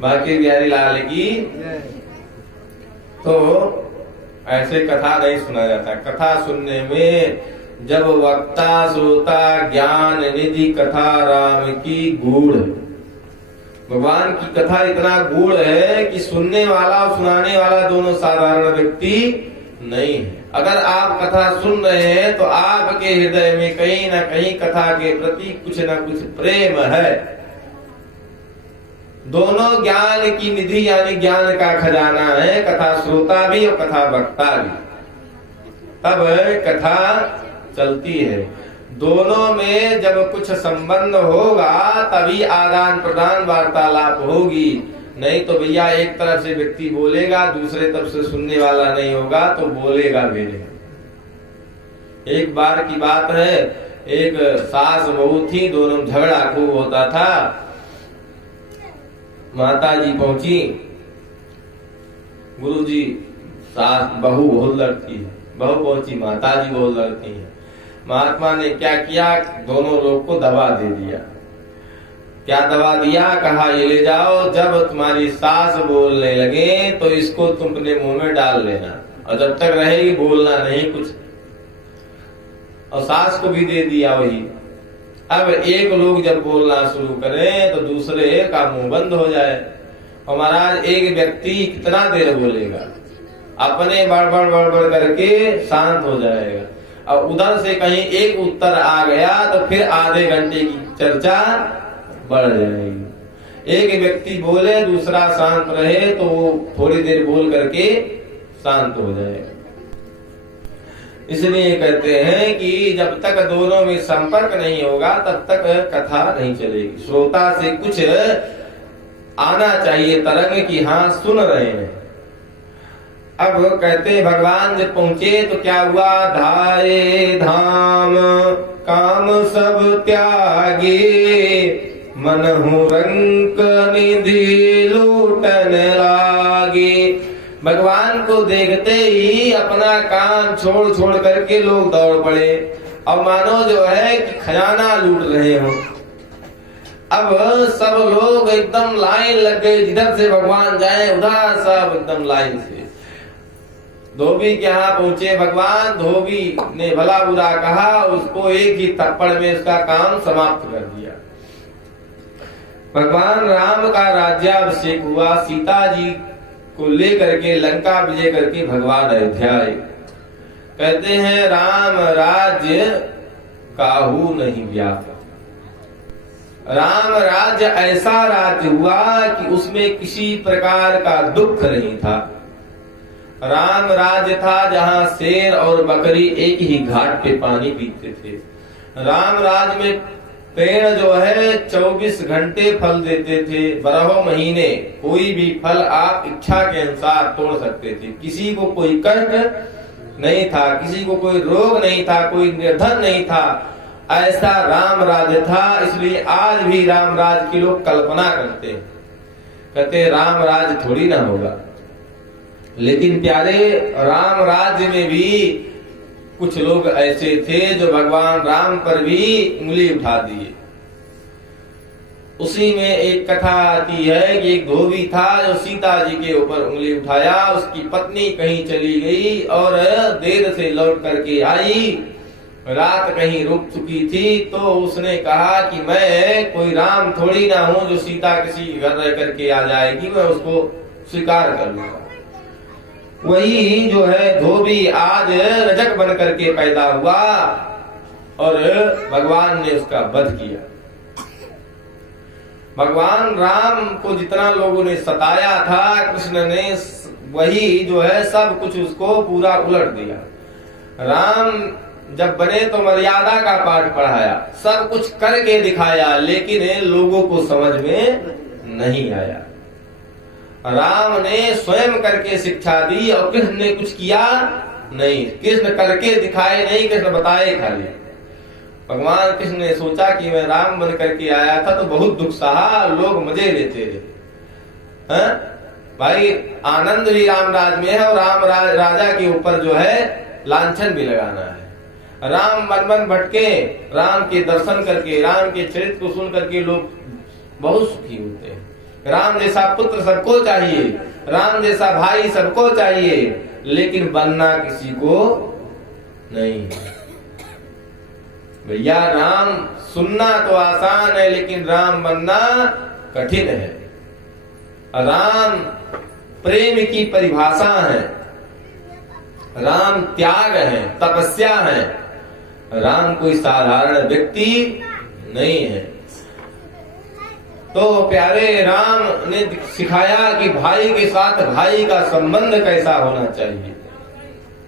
बाकी बिहारी लाल की। तो ऐसे कथा नहीं सुना जाता। कथा सुनने में जब वक्ता श्रोता ज्ञान निधि कथा राम की गूढ़, भगवान की कथा इतना गूढ़ है कि सुनने वाला और सुनाने वाला दोनों साधारण व्यक्ति नहीं है। अगर आप कथा सुन रहे हैं तो आपके हृदय में कहीं ना कहीं कथा के प्रति कुछ ना कुछ प्रेम है। दोनों ज्ञान की निधि यानी ज्ञान का खजाना है, कथा श्रोता भी और कथा वक्ता भी। तब कथा चलती है। दोनों में जब कुछ संबंध होगा तभी आदान प्रदान वार्तालाप होगी। नहीं तो भैया एक तरफ से व्यक्ति बोलेगा, दूसरे तरफ से सुनने वाला नहीं होगा तो बोलेगा भी नहीं। एक बार की बात है, एक सास बहू थी, दोनों में झगड़ा खूब होता था। माता जी पहुंची, गुरुजी सास बहू बहुत लड़ती है। बहू पहुंची, माता जी बहुत लड़ती है। महात्मा ने क्या किया, दोनों लोग को दवा दे दिया। क्या दवा दिया, कहा ये ले जाओ, जब तुम्हारी सास बोलने लगे तो इसको तुम अपने मुंह में डाल लेना और जब तक रहेगी बोलना नहीं कुछ। और सास को भी दे दिया वही। अब एक लोग जब बोलना शुरू करें तो दूसरे का मुंह बंद हो जाए। और महाराज एक व्यक्ति कितना देर बोलेगा, अपने बड़बड़ बड़बड़ करके शांत हो जाएगा। और उधर से कहीं एक उत्तर आ गया तो फिर आधे घंटे की चर्चा बढ़ जाएगी। एक व्यक्ति बोले दूसरा शांत रहे तो वो थोड़ी देर बोल करके शांत हो जाएगा। इसलिए कहते हैं कि जब तक दोनों में संपर्क नहीं होगा तब तक कथा नहीं चलेगी। श्रोता से कुछ आना चाहिए तरंग की हाँ सुन रहे हैं। अब कहते भगवान जब पहुंचे तो क्या हुआ, धाये धाम काम सब त्यागे, मनहु रंक निधि लूटन लागे। भगवान को देखते ही अपना काम छोड़ छोड़ करके लोग दौड़ पड़े और मानो जो है कि खजाना लूट रहे हो। अब सब लोग एकदम लाइन लग गए, जिधर से भगवान जाए उधर सब एकदम लाइन से। धोबी के यहाँ पहुंचे भगवान, धोबी ने भला बुरा कहा, उसको एक ही थप्पड़ में उसका काम समाप्त कर दिया। भगवान राम का राज्याभिषेक हुआ, सीता जी को लेकर के लंका विजय करके भगवान अयोध्या आए। कहते हैं राम राज्य काहू नहीं व्यापक। राम राज्य ऐसा राज्य हुआ कि उसमें किसी प्रकार का दुख नहीं था। राम राज्य था जहाँ शेर और बकरी एक ही घाट पे पानी पीते थे। राम राज्य में पेड़ जो है 24 घंटे फल देते थे, 12 महीने कोई भी फल आप इच्छा के अनुसार तोड़ सकते थे। किसी को कोई कष्ट नहीं था, किसी को कोई रोग नहीं था, कोई निर्धन नहीं था। ऐसा राम राज्य था। इसलिए आज भी राम राज्य की लोग कल्पना करते हैं, कहते राम राज्य थोड़ी ना होगा। लेकिन प्यारे राम राज्य में भी कुछ लोग ऐसे थे जो भगवान राम पर भी उंगली उठा दिए। उसी में एक कथा आती है कि एक धोबी था जो सीता जी के ऊपर उंगली उठाया। उसकी पत्नी कहीं चली गई और देर से लौट करके आई, रात कहीं रुक चुकी थी। तो उसने कहा कि मैं कोई राम थोड़ी ना हूं जो सीता किसी घर रह करके आ जाएगी, मैं उसको स्वीकार कर लूंगा। वही जो है धोबी आज रजक बन करके पैदा हुआ और भगवान ने उसका वध किया। भगवान राम को जितना लोगों ने सताया था, कृष्ण ने वही जो है सब कुछ उसको पूरा उलट दिया। राम जब बने तो मर्यादा का पाठ पढ़ाया, सब कुछ करके दिखाया, लेकिन लोगों को समझ में नहीं आया। राम ने स्वयं करके शिक्षा दी और कृष्ण ने कुछ किया नहीं। कृष्ण करके दिखाए नहीं, कृष्ण बताए खाली। भगवान कृष्ण ने सोचा कि मैं राम बन करके आया था तो बहुत दुख सहा, लोग मजे लेते रहे। भाई आनंद भी राम राज में है और राम राजा के ऊपर जो है लांछन भी लगाना है। राम मन मन भटके, राम के दर्शन करके, राम के चरित्र को सुन करके लोग बहुत सुखी होते हैं। राम जैसा पुत्र सबको चाहिए, राम जैसा भाई सबको चाहिए, लेकिन बनना किसी को नहीं है। भैया राम सुनना तो आसान है, लेकिन राम बनना कठिन है। राम प्रेम की परिभाषा है, राम त्याग है, तपस्या है। राम कोई साधारण व्यक्ति नहीं है। तो प्यारे राम ने सिखाया कि भाई के साथ भाई का संबंध कैसा होना चाहिए।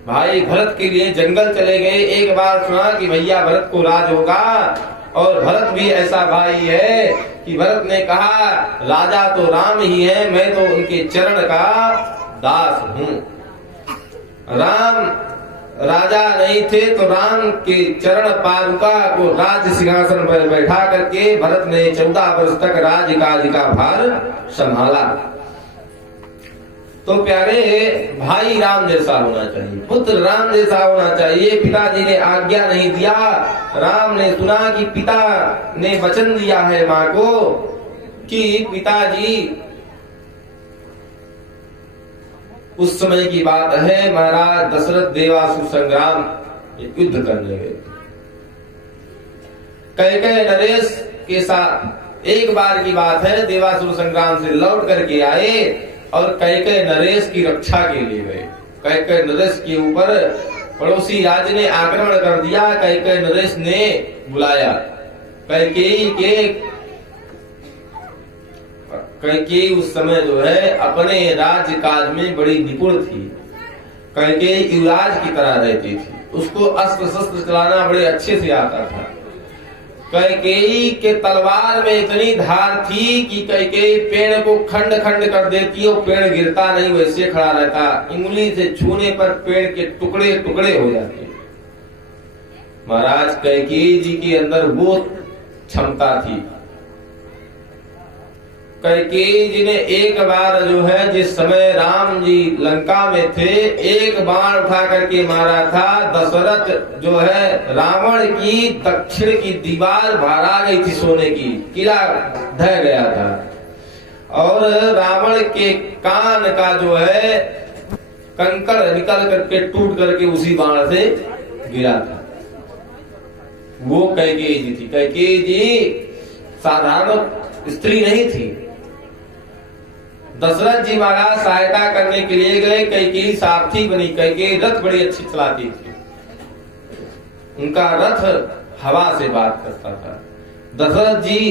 भाई भरत के लिए जंगल चले गए। एक बार सुना कि भैया भरत को राज होगा, और भरत भी ऐसा भाई है कि भरत ने कहा राजा तो राम ही है, मैं तो उनके चरण का दास हूँ। राम राजा नहीं थे तो राम के चरण पादुका को राज सिंहासन पर बैठा करके भरत ने 14 वर्ष तक राज्य का भार संभाला। तो प्यारे भाई राम जैसा होना चाहिए, पुत्र राम जैसा होना चाहिए। पिताजी ने आज्ञा नहीं दिया, राम ने सुना कि पिता ने वचन दिया है माँ को कि पिताजी, उस समय की बात है, महाराज दशरथ देवासुर संग्राम युद्ध करने गए। कैकेयी नरेश के साथ एक बार की बात है, देवासुर संग्राम से लौट करके आए और कैकेयी नरेश की रक्षा के लिए गए। कैकेयी नरेश के ऊपर पड़ोसी राज्य ने आक्रमण कर दिया। कैकेयी नरेश ने बुलाया। कैकेयी उस समय जो है अपने राज्य काज में बड़ी निपुण थी। कैकेयी युवराज की तरह रहती थी, उसको अस्त्र शस्त्र चलाना बड़े अच्छे से आता था। कैकेयी के तलवार में इतनी धार थी कि कैकेयी पेड़ को खंड खंड कर देती, और पेड़ गिरता नहीं, वैसे खड़ा रहता। उंगली से छूने पर पेड़ के टुकड़े टुकड़े हो जाते। महाराज कैकेयी जी के अंदर वो क्षमता थी। कैकेयी जी ने एक बार जो है, जिस समय राम जी लंका में थे, एक बाण उठा करके मारा था। दशरथ जो है रावण की दक्षिण की दीवार भरा गई थी सोने की, किला ढह गया था, और रावण के कान का जो है कंकड़ निकल करके टूट करके उसी बाण से गिरा था। वो कैकेयी जी थी। कैकेयी जी साधारण स्त्री नहीं थी। दशरथ जी महाराज सहायता करने के लिए गए, कैकेयी सारथी बनी। कैकेयी रथ बड़ी अच्छी चलाती थी, उनका रथ हवा से बात करता था। दशरथ जी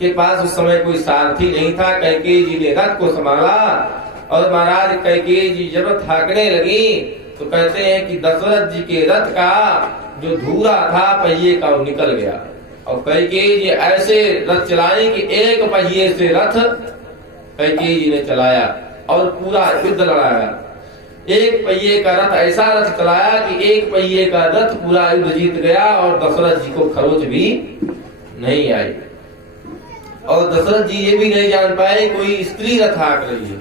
के पास उस समय कोई सारथी नहीं था। कैकेयी जी ने रथ को संभाला, और महाराज कैकेयी जी जब थाकने लगी तो कहते हैं कि दशरथ जी के रथ का जो धूरा था पहिए का वो निकल गया, और कैकेयी जी ऐसे रथ चलाए कि एक पहिए से रथ कैकेयी जी ने चलाया और पूरा युद्ध लड़ाया। एक पहिए का रथ, ऐसा रथ चलाया कि एक पहिए का रथ पूरा युद्ध जीत गया, और दशरथ जी को खरोच भी नहीं आई। और दशरथ जी ये भी नहीं जान पाए कोई स्त्री रथ हाँक रही है।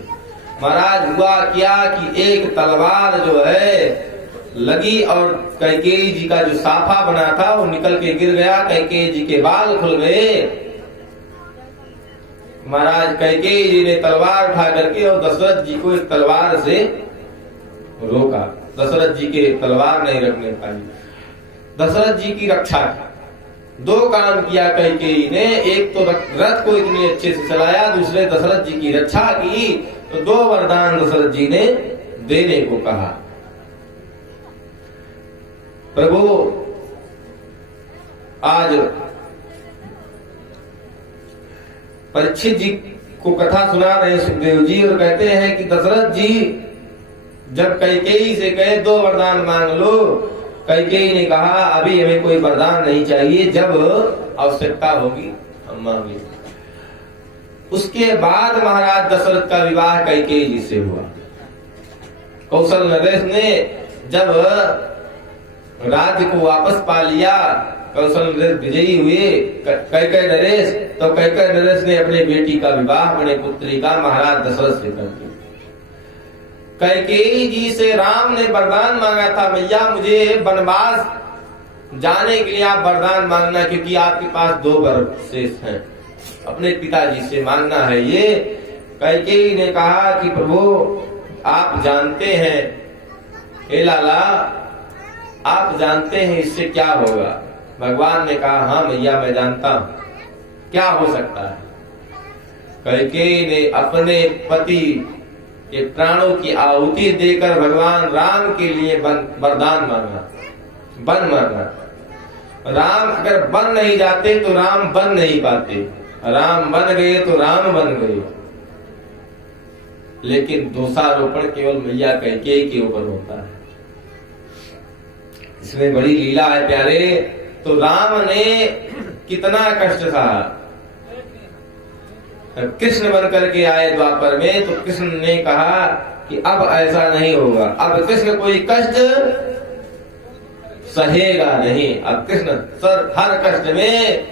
महाराज हुआ क्या कि एक तलवार जो है लगी, और कैकेयी जी का जो साफा बना था वो निकल के गिर गया। कैकेयी जी के बाल खुल गए। महाराज कैकेयी जी ने तलवार उठा करके और दशरथ जी को एक तलवार से रोका। दशरथ जी के तलवार नहीं रखने पाई। दशरथ जी की रक्षा दो काम किया कैकेयी ने। एक तो रथ को इतने अच्छे से चलाया, दूसरे दशरथ जी की रक्षा की। तो दो वरदान दशरथ जी ने देने को कहा। प्रभु आज परीक्षित जी को कथा सुना रहे सुखदेव जी, और कहते हैं कि दशरथ जी जब कैकेयी से कहे 2 वरदान मांग लो, कैकेयी ने कहा अभी हमें कोई वरदान नहीं चाहिए, जब आवश्यकता होगी हम मांगे। उसके बाद महाराज दशरथ का विवाह कैकेयी जी से हुआ। कौशल नरेश ने जब राज्य को वापस पा लिया, कौशल नरेश विजयी हुए कैकेयी नरेश, तो कैकेयी नरेश ने अपने बेटी का विवाह अपने पुत्री का महाराज दशरथ से कर दिया। कैकेयी जी से राम ने वरदान मांगा था, मैया मुझे वनवास जाने के लिए आप वरदान मांगना, क्योंकि आपके पास 2 वर शेष हैं, अपने पिताजी से मांगना है। ये कैकेयी ने कहा कि प्रभु आप जानते हैं, हे लाला आप जानते हैं इससे क्या होगा। भगवान ने कहा हाँ भैया मैं जानता हूं, क्या हो सकता है। कैकेयी ने अपने पति के प्राणों की आहुति देकर भगवान राम के लिए वरदान मांगा, बन मरना। राम अगर बन नहीं जाते तो राम बन नहीं पाते, राम बन गए तो राम बन गए। लेकिन दोषारोपण केवल मैया कैकेयी के ऊपर होता है। इसमें बड़ी लीला है प्यारे। तो राम ने कितना कष्ट सहा, कृष्ण बन करके आए द्वापर में, तो कृष्ण ने कहा कि अब ऐसा नहीं होगा, अब कृष्ण कोई कष्ट सहेगा नहीं। अब कृष्ण हर कष्ट में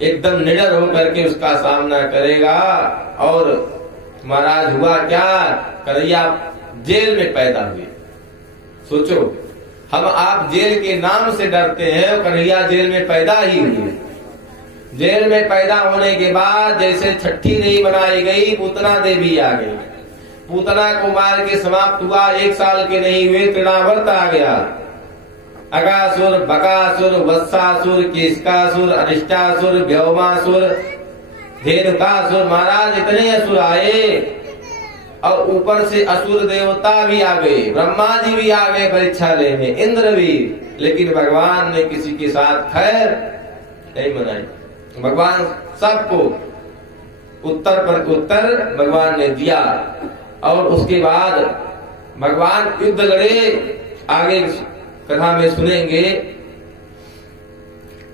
एकदम निडर होकर के उसका सामना करेगा। और महाराज हुआ क्या, कन्हैया जेल में पैदा हुए। सोचो हम आप जेल के नाम से डरते हैं, कन्हैया जेल में पैदा ही हुए। जेल में पैदा होने के बाद जैसे छठी नहीं बनाई गई, पूतना देवी आ गई। पूतना को मार के समाप्त हुआ, 1 साल के नहीं हुए तृणावर्त आ गया। अगासुर, बकासुर, वत्सासुर, केशकासुर, अनिष्टासुर, व्योमासुर, धेनुकासुर, महाराज इतने असुर आए। और ऊपर से असुर देवता भी आ गए, ब्रह्मा जी भी आ गए परीक्षा लेने, इंद्र भी। लेकिन भगवान ने किसी के साथ खैर नहीं मनाई। भगवान सबको उत्तर पर उत्तर भगवान ने दिया। और उसके बाद भगवान युद्ध लड़े, आगे कथा में सुनेंगे।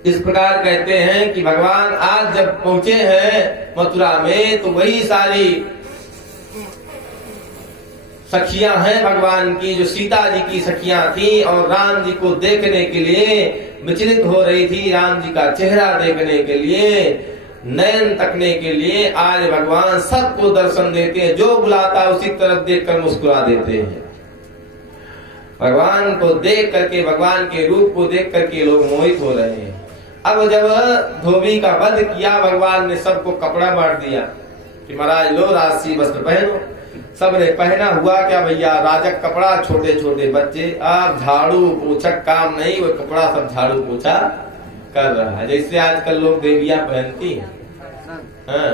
इस प्रकार कहते हैं कि भगवान आज जब पहुंचे हैं मथुरा में, तो वही सारी सखियां हैं भगवान की, जो सीता जी की सखियां थी और राम जी को देखने के लिए विचलित हो रही थी, राम जी का चेहरा देखने के लिए, नयन तकने के लिए। आज भगवान सबको दर्शन देते हैं, जो बुलाता है उसी तरफ देखकर मुस्कुरा देते हैं। भगवान को देख करके, भगवान के रूप को देख करके लोग मोहित हो रहे हैं। अब जब धोबी का वध किया, भगवान ने सबको कपड़ा बांट दिया कि महाराज लो राजसी वस्त्र पहनो। सबने पहना। हुआ क्या भैया, राजक कपड़ा, छोटे छोटे बच्चे। अब झाड़ू पोछक काम नहीं, वो कपड़ा सब झाड़ू पोछा कर रहा है, जैसे आजकल लोग देवियां पहनती हैं। हाँ,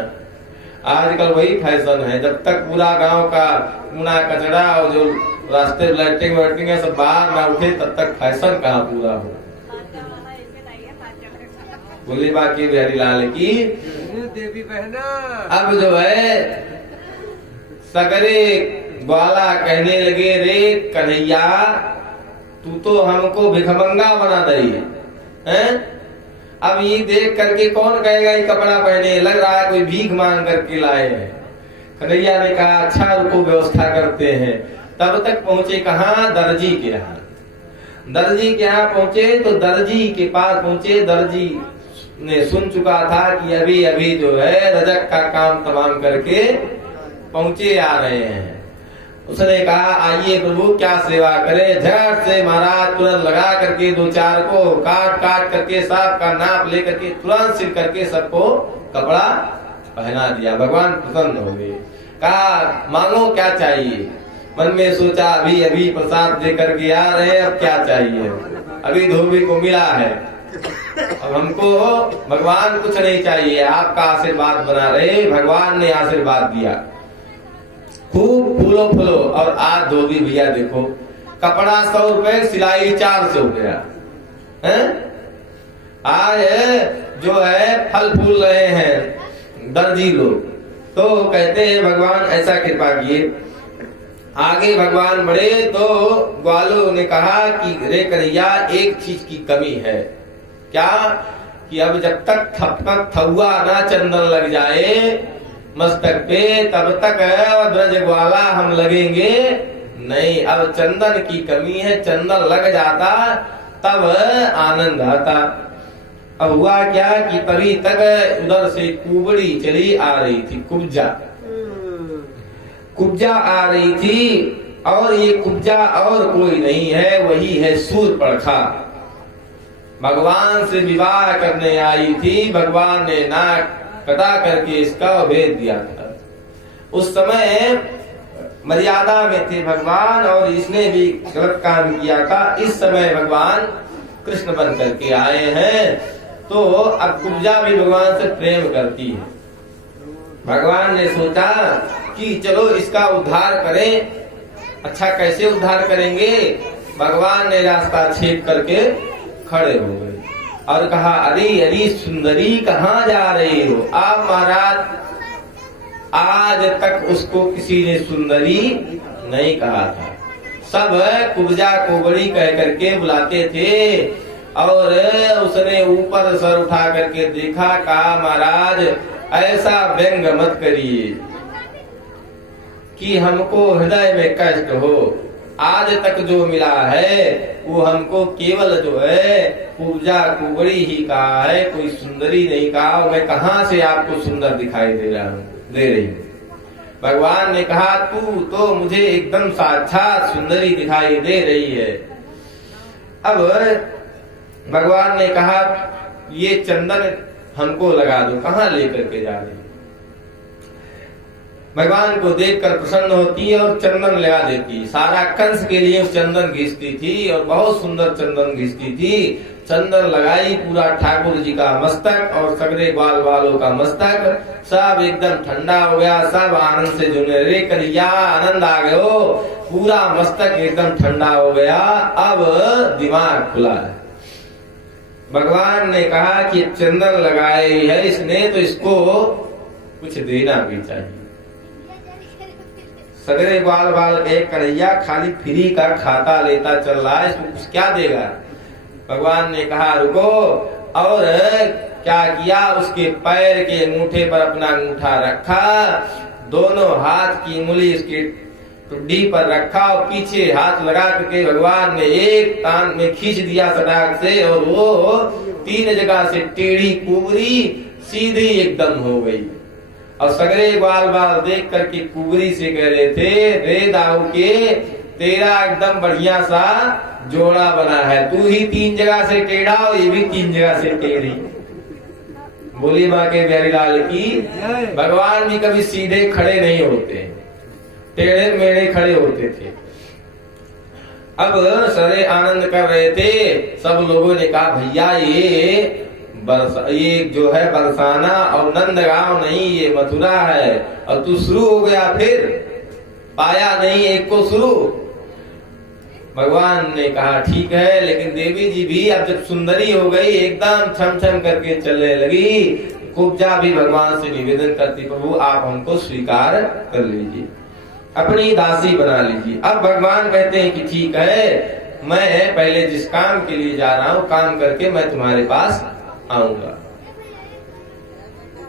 आजकल वही फैशन है। जब तक पूरा गांव का कूड़ा कचरा और जो रास्ते लाइटिंग वाइटिंग है सब बाहर ना उठे, तब तक फैशन कहाँ पूरा हो। बोले बाकी बिहारी लाल की देवी बहना। अब जो है सगरे ग्वाला कहने लगे, रे कन्हैया तू तो हमको भिखमंगा बना दई है। अब ये देख करके कौन कहेगा ये कपड़ा पहने, लग रहा है कोई भीख मांग करके लाए हैं। कन्हैया ने कहा अच्छा रुको व्यवस्था करते हैं। तब तक पहुंचे कहाँ, दर्जी के यहाँ। दर्जी के यहाँ पहुंचे तो दर्जी के पास पहुंचे। दर्जी ने सुन चुका था कि अभी अभी जो है रजक का काम तमाम करके पहुंचे आ रहे हैं। उसने कहा आइए प्रभु क्या सेवा करे। झट से महाराज तुरंत लगा करके 2-4 को काट काट करके सांप का नाप लेकर के तुरंत सिल करके सबको कपड़ा पहना दिया। भगवान प्रसन्न हो गए। कहा मांगो क्या चाहिए। मन में सोचा अभी अभी प्रसाद दे करके आ रहे हैं, अब क्या चाहिए। अभी धोबी को मिला है, अब हमको भगवान कुछ नहीं चाहिए, आपका आशीर्वाद बना रहे। भगवान ने आशीर्वाद दिया, खूब फूलो फूलो। और आज धोबी भैया देखो, कपड़ा 100 रुपए, सिलाई 400 रुपया है। आज जो है फल फूल रहे हैं दर्जी लोग। तो कहते हैं भगवान ऐसा कृपा किए। आगे भगवान बढ़े तो ग्वालों ने कहा कि रे कन्हैया एक चीज की कमी है। क्या कि अब जब तक थपक थुआ ना चंदन लग जाए मस्तक पे, तब तक ब्रज ग्वाला हम लगेंगे नहीं। अब चंदन की कमी है, चंदन लग जाता तब आनंद आता। अब हुआ क्या कि तभी तक उधर से कुबड़ी चली आ रही थी, कुब्जा आ रही थी। और ये कुब्जा और कोई नहीं है, वही है शूर्पणखा। भगवान से विवाह करने आई थी, भगवान ने नाक कटा करके इसका भेद दिया था। उस समय मर्यादा में थे भगवान और इसने भी गलत काम किया था। इस समय भगवान कृष्ण बन करके आए हैं, तो अब कुब्जा भी भगवान से प्रेम करती है। भगवान ने सोचा कि चलो इसका उद्धार करें। अच्छा, कैसे उद्धार करेंगे? भगवान ने रास्ता छेद करके खड़े हो गए और कहा, अरे अरे सुंदरी कहाँ जा रही हो? आप महाराज, आज तक उसको किसी ने सुंदरी नहीं कहा था। सब कुब्जा को बड़ी कह करके बुलाते थे और उसने ऊपर सर उठा करके देखा, कहा महाराज ऐसा व्यंग मत करिए कि हमको हृदय में कष्ट हो। आज तक जो मिला है वो हमको केवल जो है कुब्जा कुबड़ी ही कहा है, कोई सुंदरी नहीं कहा। और मैं कहाँ से आपको सुंदर दिखाई दे रही हूँ? भगवान ने कहा, तू तो मुझे एकदम साक्षात सुंदरी दिखाई दे रही है। अब भगवान ने कहा, ये चंदन हमको लगा दो। कहाँ लेकर के जा रही? भगवान को देखकर प्रसन्न होती है और चंदन लगा देती। सारा कंस के लिए चंदन घिसती थी और बहुत सुंदर चंदन घिसती थी। चंदन लगाई, पूरा ठाकुर जी का मस्तक और सगरे ग्वाल वालों का मस्तक सब एकदम ठंडा हो गया। सब आनंद से जो रे करिया, आनंद आ गयो, पूरा मस्तक एकदम ठंडा हो गया। अब दिमाग खुला है। भगवान ने कहा कि चंदन लगाई है इसने, तो इसको कुछ देना भी चाहिए। सगरे बाल बाल एक कन्हैया खाली फ्री का खाता लेता चल रहा है, इसको कुछ क्या देगा? भगवान ने कहा रुको, और क्या किया, उसके पैर के अंगूठे पर अपना अंगूठा रखा, दोनों हाथ की उंगली उसके टुड्डी पर रखा और पीछे हाथ लगा करके भगवान ने एक तान में खींच दिया सटाक से, और वो 3 जगह से टेढ़ी कुबरी सीधी एकदम हो गई। और सगरे बाल बाल देख करके कुबरी से कह रहे थे, रे दाऊ के तेरा एकदम बढ़िया सा जोड़ा बना है, तू ही 3 जगह से टेढ़ा और ये भी 3 जगह से टेढ़ी। बोली माँ के प्यारी लाल की। भगवान भी कभी सीधे खड़े नहीं होते, टेढ़े मेढ़े खड़े होते थे। अब सारे आनंद कर रहे थे। सब लोगों ने कहा, भैया ये जो है बरसाना और नंदगांव नहीं, ये मथुरा है। और तू शुरू हो गया, फिर पाया नहीं एक को शुरू। भगवान ने कहा ठीक है, लेकिन देवी जी भी अब जब सुंदरी हो गई, एकदम छम छम करके चलने लगी, कुब्जा भी भगवान से निवेदन करती, प्रभु आप हमको स्वीकार कर लीजिए, अपनी दासी बना लीजिए। अब भगवान कहते हैं कि ठीक है, मैं पहले जिस काम के लिए जा रहा हूँ, काम करके मैं तुम्हारे पास आऊंगा।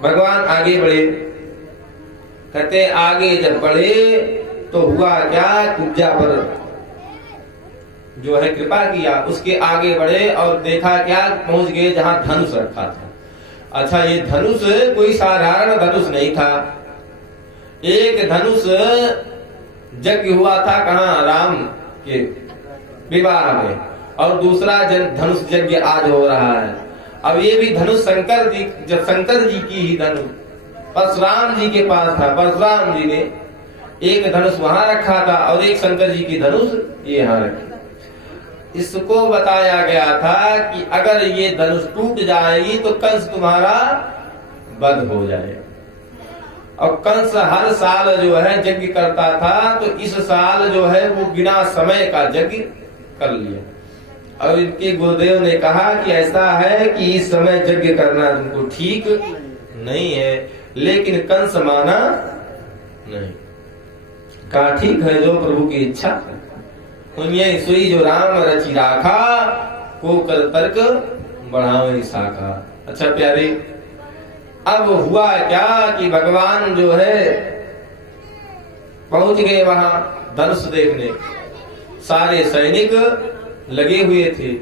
भगवान आगे बढ़े। कहते आगे जब बढ़े तो हुआ क्या, कुब्जा पर जो है कृपा किया, उसके आगे बढ़े और देखा क्या, पहुंच गए जहां धनुष रखा था। अच्छा, ये धनुष कोई साधारण धनुष नहीं था। एक धनुष यज्ञ हुआ था कहाँ, राम के विवाह में, और दूसरा धनुष यज्ञ आज हो रहा है। अब ये भी धनुष शंकर जी की ही धनुष परशुराम जी के पास था। परशुराम जी ने एक धनुष वहां रखा था और एक शंकर जी की धनुष ये यहाँ रखी। इसको बताया गया था कि अगर ये धनुष टूट जाएगी तो कंस तुम्हारा वध हो जाएगा। और कंस हर साल जो है यज्ञ करता था, तो इस साल जो है वो बिना समय का यज्ञ कर लिया। और इनके गुरुदेव ने कहा कि ऐसा है कि इस समय यज्ञ करना तुमको ठीक नहीं है, लेकिन कंस माना नहीं। कहा ठीक है, जो प्रभु की इच्छा उन्हें सुई जो राम रचि राखा, को कर तर्क बढ़ावे शाखा। अच्छा प्यारे, अब हुआ क्या कि भगवान जो है पहुंच गए वहां धनुष देखने। सारे सैनिक लगे हुए थे,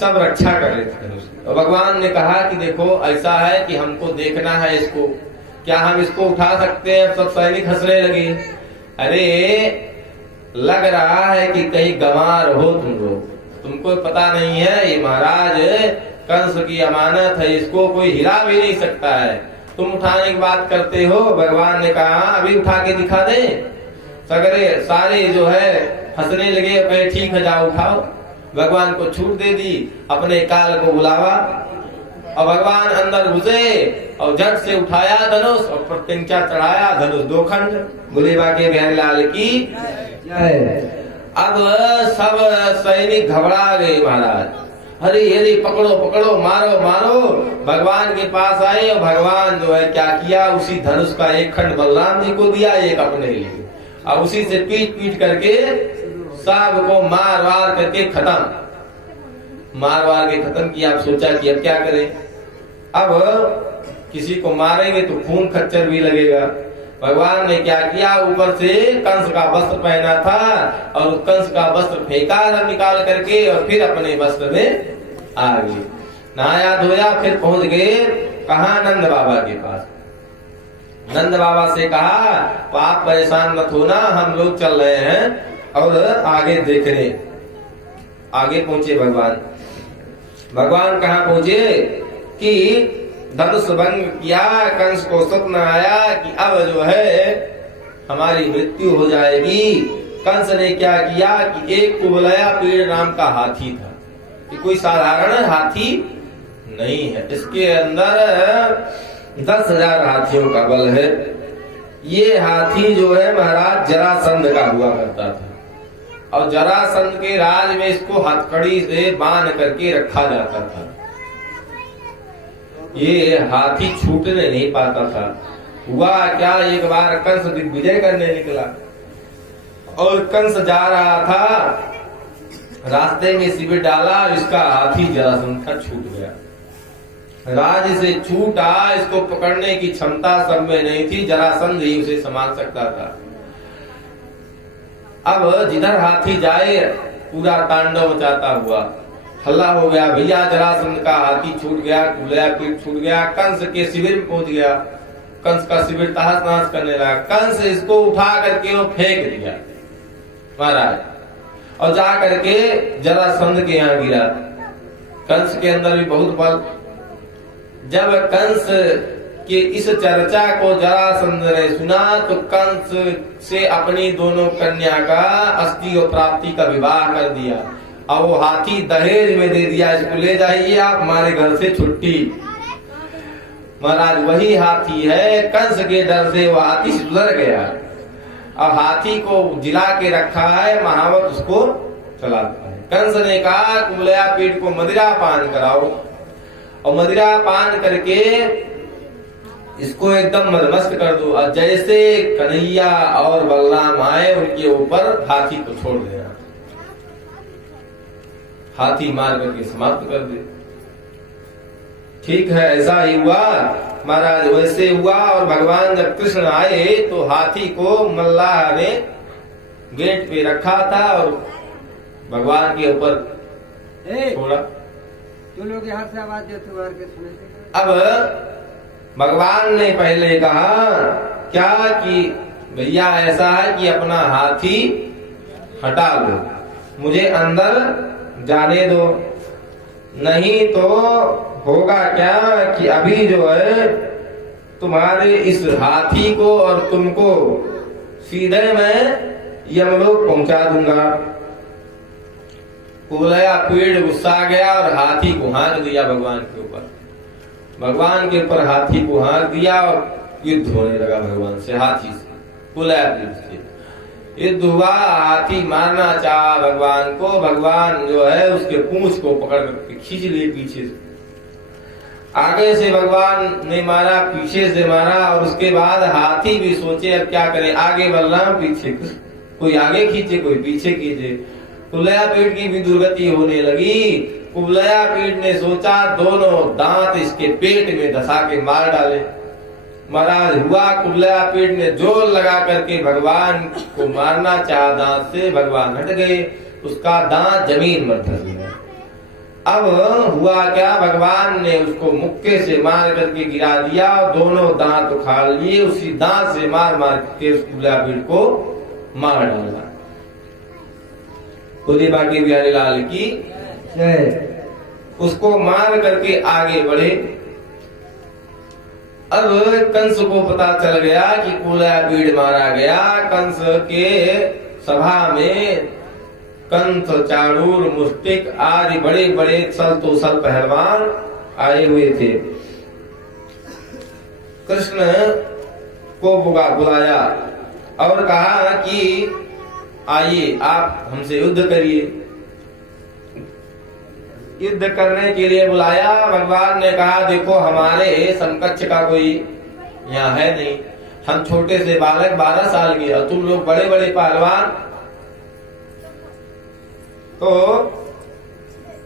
सब रक्षा कर रहे थे धनुष। और भगवान ने कहा कि देखो ऐसा है कि हमको देखना है इसको, क्या हम इसको उठा सकते हैं? सब सैनिक हंसने लगे। अरे लग रहा है कि कहीं गंवार हो तुम लोग, तुमको पता नहीं है ये महाराज कंस की अमानत है, इसको कोई हिला भी नहीं सकता है। तुम उठाने की बात करते हो। भगवान ने कहा अभी उठा के दिखा दे। सगरे सारे जो है हंसने लगे, कहे ठीक है जाओ उठाओ। भगवान को छूट दे दी, अपने काल को बुलावा और भगवान अंदर घुसे और झट से उठाया धनुष और प्रत्यंचा चढ़ाया, धनुष 2 खंड। गुलेबा के बिहारीलाल की जय। अब सब सैनिक घबरा गए महाराज, अरे ये पकड़ो पकड़ो मारो मारो। भगवान के पास आए और भगवान जो है क्या किया, उसी धनुष का 1 खंड बलराम जी को दिया, 1 अपने लिए, और उसी से पीट पीट करके सबको मार वार करके खत्म। मार वार के खत्म किया। अब सोचा कि अब क्या करें, अब किसी को मारेंगे तो खून खच्चर भी लगेगा। भगवान ने क्या किया, ऊपर से कंस का वस्त्र पहना था और कंस का वस्त्र फेंका निकाल करके और फिर अपने वस्त्र में आ गए। नहाया धोया, फिर पहुंच गए कहा, नंद बाबा के पास। नंद बाबा से कहा आप परेशान मत होना, हम लोग चल रहे हैं और आगे देख रहे। आगे पहुंचे भगवान। भगवान कहाँ पहुंचे कि धनुष भंग किया, कंस को स्वप्न आया कि अब जो है हमारी मृत्यु हो जाएगी। कंस ने क्या किया कि एक कुबलया पेड़ नाम का हाथी था, कि कोई साधारण हाथी नहीं है, इसके अंदर 10,000 हाथियों का बल है। ये हाथी जो है महाराज जरासंध का हुआ करता था और जरासंध के राज में इसको हथकड़ी से बांध करके रखा जाता था। ये हाथी छूटने नहीं पाता था। हुआ क्या, एक बार कंस दिग्विजय करने निकला और कंस जा रहा था, रास्ते में शिविर डाला, इसका हाथी जरासंध का छूट गया। राज से छूटा, इसको पकड़ने की क्षमता सब में नहीं थी, जरासंध ही उसे संभाल सकता था। अब जिधर हाथी जाए पूरा तांडव मचाता हुआ हल्ला हो गया, भैया जरासंध का हाथी छूट गया, कुबलया पीठ छूट गया। कंस के शिविर में पहुंच गया, कंस का शिविर तहस नहस करने लगा। कंस इसको उठा करके वो फेंक दिया महाराज और जा करके जरासंध के यहाँ गिरा। कंस के अंदर भी बहुत बल। जब कंस के इस चर्चा को जरासंध ने सुना तो कंस से अपनी दोनों कन्या का अस्थि और प्राप्ति का विवाह कर दिया और वो हाथी दहेज में दे दिया, इसको ले जाइए आप हमारे घर से छुट्टी। महाराज वही हाथी है, कंस के डर से वो हाथी सुधर गया और हाथी को जिला के रखा है, महावत उसको चलाता है। कंस ने कहा कुबलया पीठ को मदिरा पान कराओ और मदिरा पान करके इसको एकदम मदमस्त कर दो और जैसे कन्हैया और बलराम आए उनके ऊपर हाथी को छोड़ देना, हाथी मार करके समाप्त कर दे। ठीक है, ऐसा ही हुआ महाराज, वैसे हुआ। और भगवान जब कृष्ण आए तो हाथी को मल्लाह ने गेट पे रखा था और भगवान के ऊपर छोड़ा। तुम लोग यहाँ से आवाज देते हुए के सुने। अब भगवान ने पहले कहा क्या कि भैया ऐसा है कि अपना हाथी हटा लो, मुझे अंदर जाने दो, नहीं तो होगा क्या कि अभी जो है तुम्हारे इस हाथी को और तुमको सीधे मैं यमलोक पहुंचा दूंगा। कुबलया पेड़ गुस्सा गया और हाथी को हाँक दिया भगवान के ऊपर। भगवान के ऊपर हाथी को हाँक दिया और युद्ध होने लगा भगवान से, हाथी से, कुबलया पेड़ से युद्ध हुआ। हाथी मारना चाहा भगवान को, भगवान जो है उसके पूंछ को पकड़ करके खींच लिए पीछे से। आगे से भगवान ने मारा, पीछे से मारा और उसके बाद हाथी भी सोचे अब क्या करें, आगे बलराम पीछे, कोई आगे खींचे कोई पीछे खींचे। कुबलया पेड़ की भी दुर्गति होने लगी। कुबलया पेड़ ने सोचा दोनों दांत इसके पेट में धसा के मार डाले। महाराज हुआ कुबलया पेड़ ने जोर लगा करके भगवान को मारना चाहा दांत से, भगवान हट गए, उसका दांत जमीन पर धस गया। अब हुआ क्या, भगवान ने उसको मुक्के से मार करके गिरा दिया और दोनों दांत उखाड़ लिए, उसी दांत से मार मार के उस कुबलया पेड़ को मार डाला। बोले बाकी बिहारी लाल की जय। उसको मार करके आगे बढ़े। अब कंस को पता चल गया कि पूरा भीड़ मारा गया। कंस के सभा में कंस, चाणूर, मुष्टिक आदि बड़े बड़े सल तो सल पहलवान आए हुए थे। कृष्ण को बुलाया और कहा कि आइए आप हमसे युद्ध करिए। युद्ध करने के लिए बुलाया। भगवान ने कहा देखो हमारे समकक्ष का कोई यहाँ है नहीं, हम छोटे से बालक 12 साल के और तुम लोग बड़े बड़े पहलवान। तो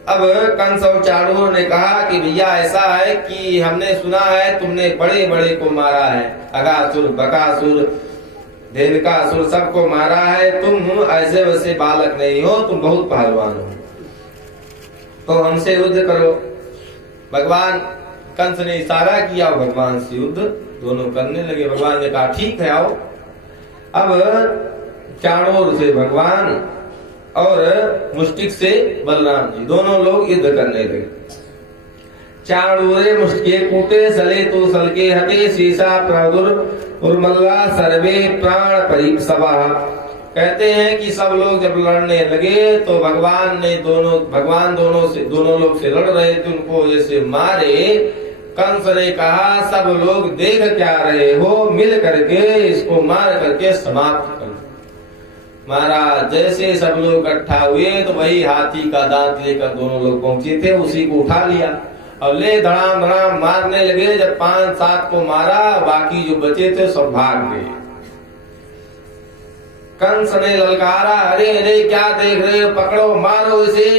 अब कंस और चाणूर ने कहा कि भैया ऐसा है कि हमने सुना है तुमने बड़े बड़े को मारा है, अगासुर, बकासुर, धेनुकासुर सबको मारा है, तुम ऐसे वैसे बालक नहीं हो, तुम बहुत पहलवान हो, तो हमसे युद्ध करो। भगवान कंस ने इशारा किया और भगवान से युद्ध दोनों करने लगे। भगवान ने कहा ठीक है आओ। अब चाणूर से भगवान और मुष्टिक से बलराम जी दोनों लोग युद्ध करने लगे। चाणूरे मुष्टिके कूटे सले तो सलके हटे शीशा प्रादुर उर्मल्ला सर्वे प्राण परिसभा। कहते हैं कि सब लोग जब लड़ने लगे तो भगवान दोनों लोग से लड़ रहे थे, उनको जैसे मारे। कंस ने कहा सब लोग देख क्या रहे हो, मिल करके इसको मार करके समाप्त कर। महाराज जैसे सब लोग इकट्ठा हुए तो वही हाथी का दांत लेकर दोनों लोग पहुंचे थे, उसी को उठा लिया और ले धड़ाम धड़ाम मारने लगे। जब 5-7 को मारा, बाकी जो बचे थे सब भाग गए। कंस ने ललकारा, अरे अरे क्या देख रहे हो, पकड़ो मारो इसे।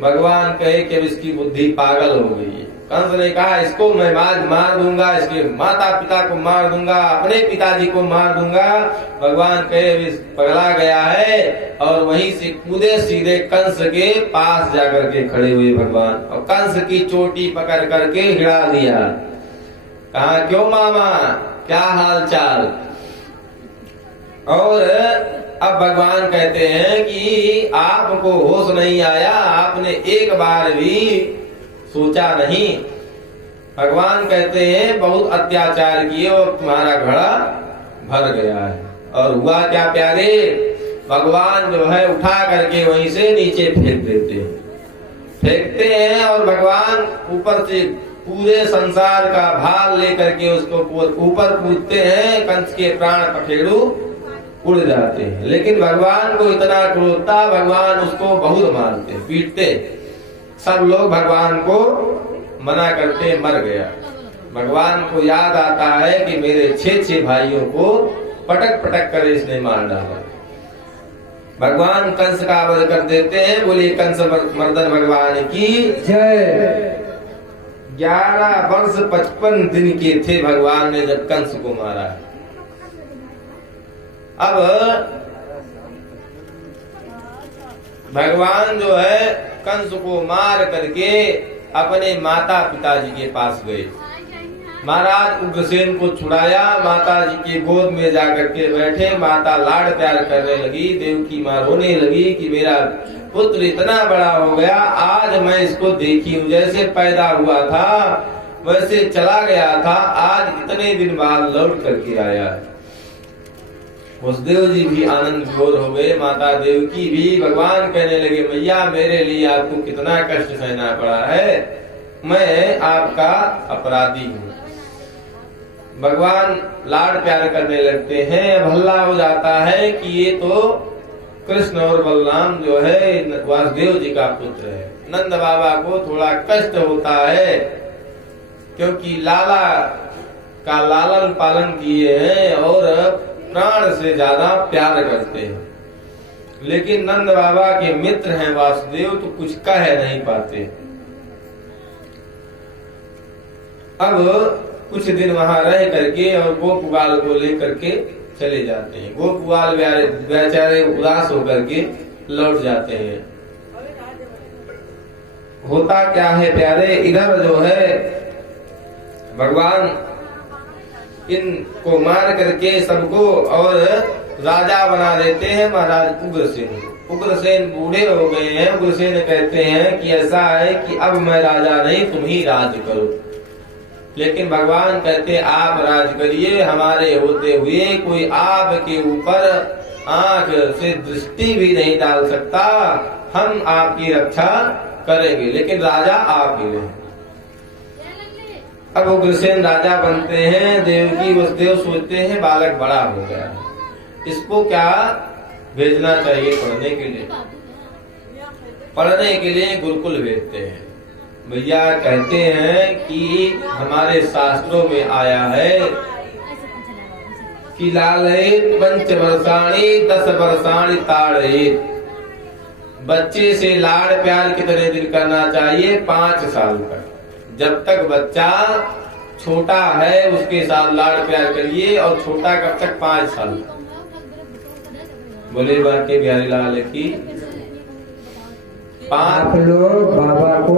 भगवान कहे कि अब इसकी बुद्धि पागल हो गई है। कंस ने कहा इसको मैं मार दूंगा, इसके माता पिता को मार दूंगा, अपने पिताजी को मार दूंगा। भगवान कहे पगला गया है और वहीं से कूदे सीधे कंस के पास जाकर के खड़े हुए भगवान और कंस की चोटी पकड़ करके हिला दिया। कहा क्यों मामा, क्या हाल चाल। और अब भगवान कहते हैं कि आपको होश नहीं आया, आपने एक बार भी सोचा नहीं। भगवान कहते हैं बहुत अत्याचार किए और तुम्हारा घड़ा भर गया है। और हुआ क्या प्यारे, भगवान जो है उठा करके वहीं से नीचे फेंकते हैं और भगवान ऊपर से पूरे संसार का भार लेकर के उसको ऊपर कूदते हैं। कंस के प्राण पखेरु उड़ जाते हैं। लेकिन भगवान को इतना क्रोध था, भगवान उसको बहुत मारते पीटते। सब लोग भगवान को मना करते, मर गया। भगवान को याद आता है कि मेरे 6 भाइयों को पटक पटक कर इसने मार डाला। भगवान कंस का वध कर देते हैं। बोलिए कंस मर्दन भगवान की जय। 11 वर्ष 55 दिन के थे भगवान ने जब कंस को मारा। अब भगवान जो है कंस को मार करके अपने माता पिताजी के पास गए। महाराज उग्रसेन को छुड़ाया, माता जी के गोद में जाकर के बैठे। माता लाड प्यार करने लगी, देवकी माँ रोने लगी कि मेरा पुत्र इतना बड़ा हो गया, आज मैं इसको देखी हूँ, जैसे पैदा हुआ था वैसे चला गया था, आज इतने दिन बाद लौट करके आया है। वसुदेव जी भी आनंद विभोर हो गए, माता देवकी भी। भगवान कहने लगे मैया मेरे लिए आपको कितना कष्ट सहना पड़ा है, मैं आपका अपराधी हूँ। भगवान लाड प्यार करने लगते हैं। अब हल्ला हो जाता है कि ये तो कृष्ण और बलराम जो है वासुदेव जी का पुत्र है। नंद बाबा को थोड़ा कष्ट होता है क्योंकि लाला का लालन पालन किए हैं और प्राण से ज्यादा प्यार करते हैं, लेकिन नंद बाबा के मित्र हैं वासुदेव तो कुछ कह नहीं पाते। अब कुछ दिन वहां रह करके और गोपबाल को लेकर के चले जाते हैं। गोपबाल बेचारे उदास होकर के लौट जाते हैं। होता क्या है प्यारे, इधर जो है भगवान इनको मार करके सबको और राजा बना देते हैं महाराज उग्रसेन। उग्रसेन बूढ़े हो गए हैं। उग्रसेन कहते हैं कि ऐसा है कि अब मैं राजा नहीं, तुम ही राज करो। लेकिन भगवान कहते आप राज करिए, हमारे होते हुए कोई आपके ऊपर आंख से दृष्टि भी नहीं डाल सकता, हम आपकी रक्षा करेंगे, लेकिन राजा आप ही रहे। अब उग्रसेन राजा बनते हैं। देवकी वसुदेव सोचते हैं बालक बड़ा हो गया, इसको क्या भेजना चाहिए पढ़ने के लिए। पढ़ने के लिए गुरुकुल भेजते हैं। भैया कहते हैं कि हमारे शास्त्रों में आया है कि लालयेत पंच वर्षाणी 10 वर्षाणी ताड़येत। बच्चे से लाड़ प्यार कितने दिन करना चाहिए? 5 साल तक। जब तक बच्चा छोटा है उसके साथ लाड़ प्यार करिए, और छोटा कब तक? 5 साल तक। बोले बाके बिहारी लाल की आप लोग बाबा को